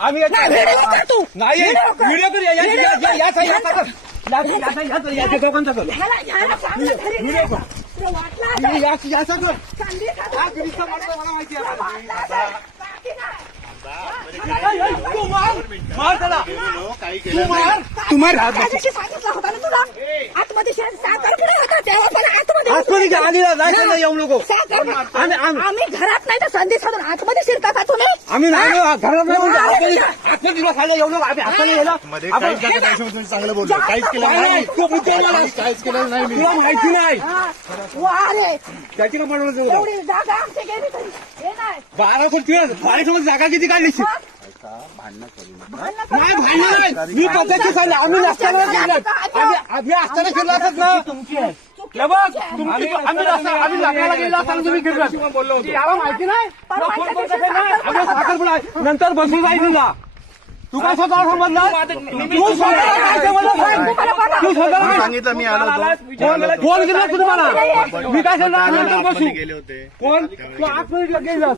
आम्ही नाही, व्हिडिओ कर तू. नाही व्हिडिओ कर. व्हिडिओ कर या- या- या- या- याचा- याचा कर. याचा- याचा- याचा- याचा दोघांचा कर. ह्याला- ह्याला चांगलं घरी व्हिडिओ कर. तुला वाटलं असेल. याचा- याचा कर. चांदी खातो. हा, गिरीशचा माणूस मला माहिती आहे. तुला वाटलं असेल. बाकी नाही. ए, ए, तू मार मार त्याला गेलो, काही तू केलं नाही. मार तू मार त्या दिवशी सांगितलं होतं ना तुला आतमध्ये शे- साखरपुडा होता तेव्हा पण आधी जायचं नाही येऊ नको. आम्ही- घरात नाही तर संधी साधून आतमध्ये शिरता का तुम्ही आम्ही नाही? घरात नाही आतमध्ये दिवस खायला येऊ नको आम्ही हाताने गेलो. मध्ये आपण- काहीच नका त्याच्यावर तुम्ही चांगलं बोललो. काहीच केलं नाही, तू मुद्दे काहीच केलं नाही मी. तुला माहिती नाही. त्याची का पडवलं तुला एवढी जागा आमची गेली तरी. हे नाही. बारा कोटी जागा किती काढली? भांडणं करू नाही भांडण मी पद्धतशीर सांगितलं आम्ही नसताना केलं आम्ही असताना केलं असत ना. हे बघ? तुमची आम्ही रस्ता आम्ही लग्नाला गेलो असताना तुम्ही केलं बोललो होतो. याला माहिती नाही? तुला फोन करून काय नाही? आम्ही साखरपुडा आहे. नंतर बसून जायचं तुला. तू काय स्वतः समजला तू स्वतः काय? तू सांगितलं मी आलो होतो. फोन फोन केला तुम्हाला? मी काय सांगणार नंतर बसू. गेले होते. कोण? तू आतमध्ये गेला